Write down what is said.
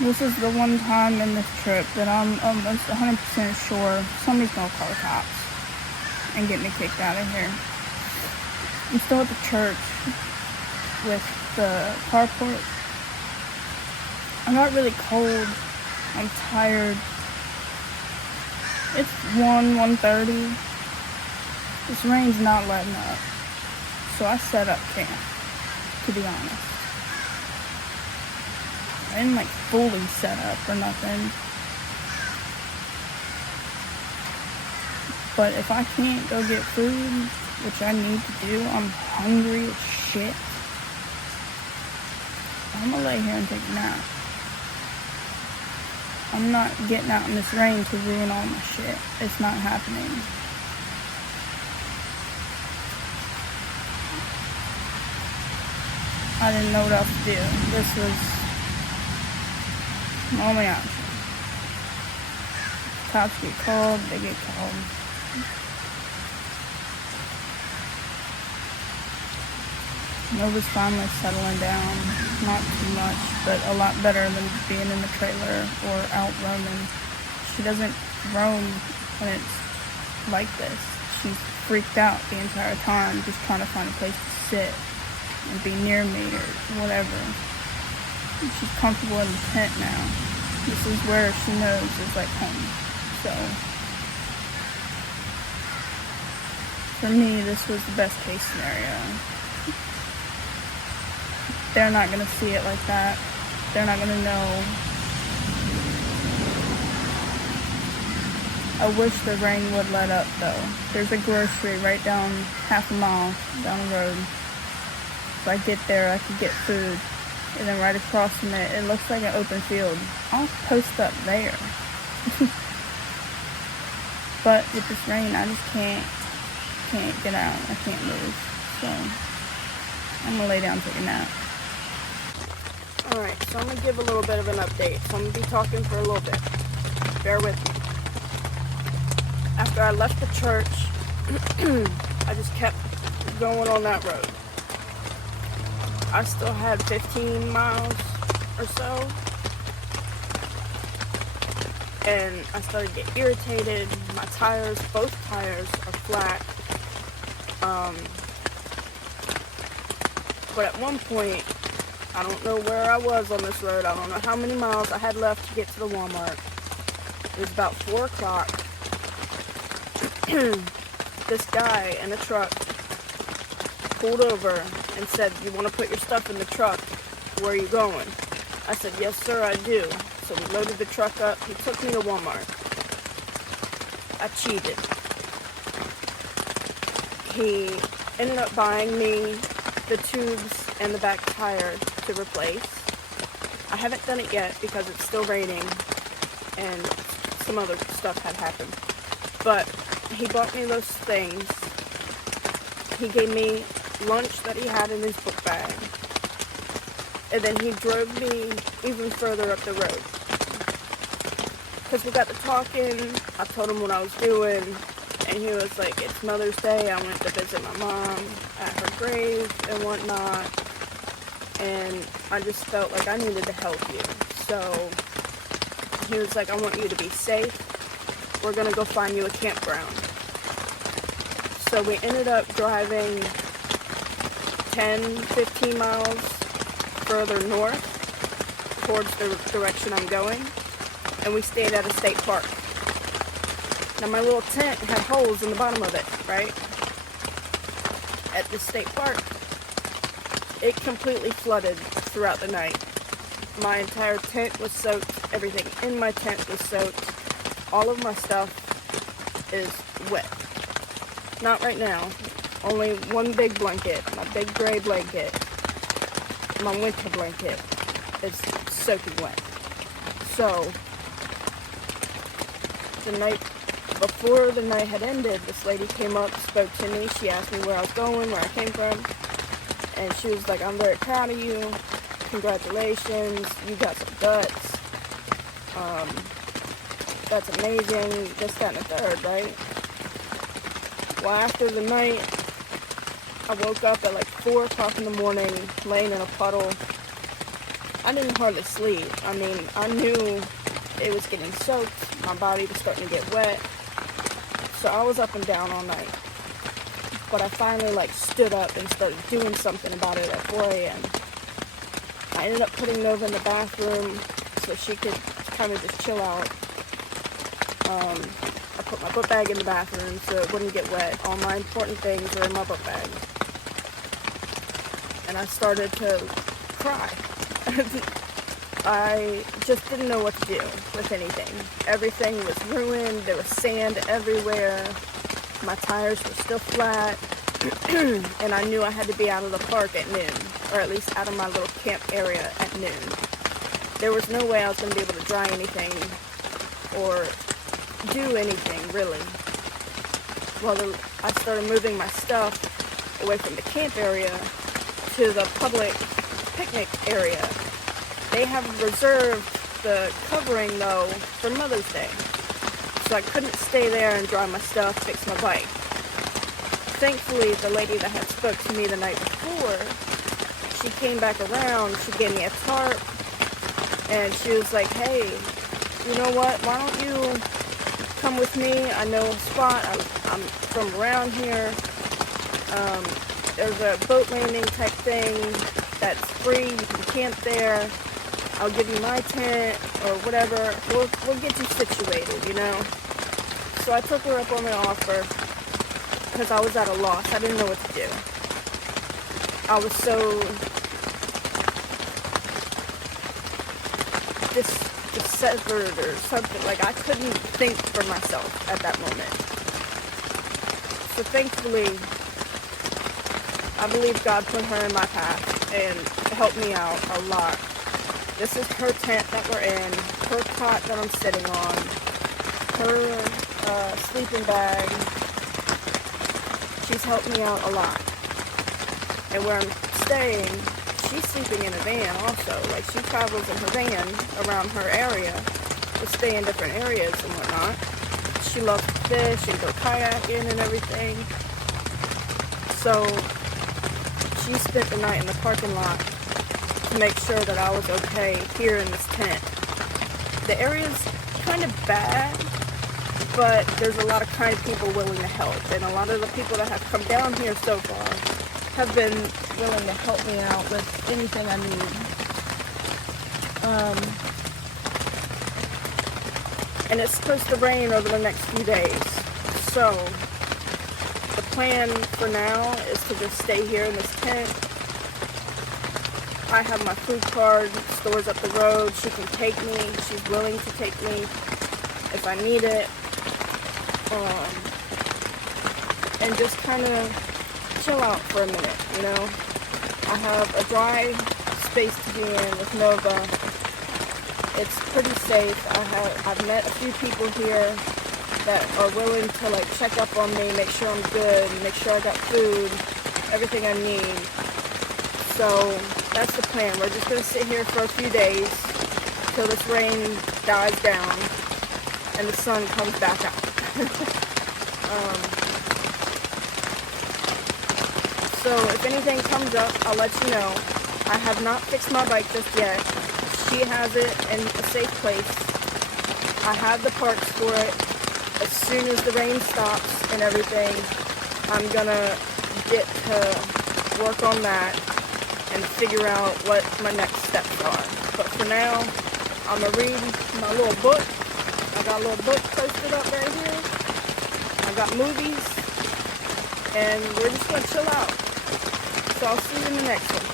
This is the one time in this trip that I'm almost 100% sure somebody's gonna call the cops and get me kicked out of here. I'm still at the church with the carport. I got really cold. I'm tired. It's 1:30. This rain's not letting up. So I set up camp, to be honest. I didn't fully set up or nothing. But if I can't go get food, which I need to do, I'm hungry as shit. I'm gonna lay here and take a nap. I'm not getting out in this rain to ruin all my shit. It's not happening. I didn't know what else to do. This was my only option. Cops get called, they get called. Nova's finally settling down. Not too much, but a lot better than being in the trailer or out roaming. She doesn't roam when it's like this. She's freaked out the entire time, just trying to find a place to sit and be near me or whatever. She's comfortable in the tent now. This is where she knows is home. So, for me, this was the best case scenario. They're not going to see it like that. They're not going to know. I wish the rain would let up, though. There's a grocery right down half a mile down the road. If I get there, I could get food. And then right across from it, it looks like an open field. I'll post up there. But with this rain, I just can't get out. I can't move. So, I'm going to lay down and take a nap. Alright, so I'm going to give a little bit of an update. So I'm going to be talking for a little bit. Bear with me. After I left the church, I just kept going on that road. I still had 15 miles or so. And I started to get irritated. My tires, both tires are flat. But at one point, I don't know where I was on this road. I don't know how many miles I had left to get to the Walmart. It was about 4 o'clock. This guy in a truck pulled over and said, "You want to put your stuff in the truck? Where are you going?" I said, "Yes, sir, I do." So we loaded the truck up. He took me to Walmart. I cheated. He ended up buying me the tubes and the back tire to replace. I haven't done it yet because it's still raining and some other stuff had happened. But he bought me those things. He gave me lunch that he had in his book bag. And then he drove me even further up the road. Because we got to talking, I told him what I was doing, and he was like, "It's Mother's Day, I went to visit my mom at her grave and whatnot, and I just felt like I needed to help you." So he was like, "I want you to be safe. We're going to go find you a campground." So we ended up driving 10, 15 miles further north towards the direction I'm going, and we stayed at a state park. Now my little tent had holes in the bottom of it, right? At the state park, it completely flooded throughout the night. My entire tent was soaked. Everything in my tent was soaked. All of my stuff is wet. Not right now. Only one big blanket, my big gray blanket, my winter blanket is soaking wet. So, the night before the night had ended, this lady came up, spoke to me. She asked me where I was going, where I came from, and she was like, "I'm very proud of you. Congratulations. You got some guts. That's amazing." This, that, and the third, right? Well, after the night, I woke up at 4 o'clock in the morning, laying in a puddle, I didn't hardly sleep. I mean, I knew it was getting soaked. My body was starting to get wet. So I was up and down all night. But I finally like stood up and started doing something about it at 4 a.m. I ended up putting Nova in the bathroom so she could kind of just chill out. I put my book bag in the bathroom so it wouldn't get wet. All my important things were in my book bag. And I started to cry. I just didn't know what to do with anything. Everything was ruined. There was sand everywhere. My tires were still flat. And I knew I had to be out of the park at noon, or at least out of my little camp area at noon. There was no way I was going to be able to dry anything or do anything, really. Well, I started moving my stuff away from the camp area to the public picnic area. They have reserved the covering, though, for Mother's Day. So I couldn't stay there and dry my stuff, fix my bike. Thankfully, the lady that had spoke to me the night before, she came back around, she gave me a tarp, and she was like, hey, you know what, why don't you come with me? I know a spot, I'm from around here. There's a boat landing type thing that's free, you can camp there. I'll give you my tent or whatever. We'll get you situated, you know. So I took her up on the offer because I was at a loss. I didn't know what to do. I was so dissevered or something. Like I couldn't think for myself at that moment. So thankfully, I believe God put her in my path and helped me out a lot. This is her tent that we're in, her cot that I'm sitting on, her sleeping bag. She's helped me out a lot. And where I'm staying, she's sleeping in a van also. Like she travels in her van around her area to stay in different areas and whatnot. She loves to fish and go kayaking and everything. So she spent the night in the parking lot to make sure that I was okay here in this tent. The area's kind of bad, but there's a lot of kind people willing to help, and a lot of the people that have come down here so far have been willing to help me out with anything I need. And it's supposed to rain over the next few days, so the plan for now is to just stay here in this tent. I have my food card, stores up the road. She can take me. She's willing to take me if I need it. And just kind of chill out for a minute, you know. I have a dry space to be in with Nova. It's pretty safe. I've met a few people here that are willing to like check up on me, make sure I'm good, make sure I got food, everything I need. So that's the plan. We're just going to sit here for a few days till this rain dies down and the sun comes back out. So if anything comes up, I'll let you know. I have not fixed my bike just yet. She has it in a safe place. I have the parts for it. As soon as the rain stops and everything, I'm gonna get to work on that and figure out what my next steps are. But for now, I'm gonna read my little book. I got a little book posted up right here. I got movies, and we're just gonna chill out. So I'll see you in the next one.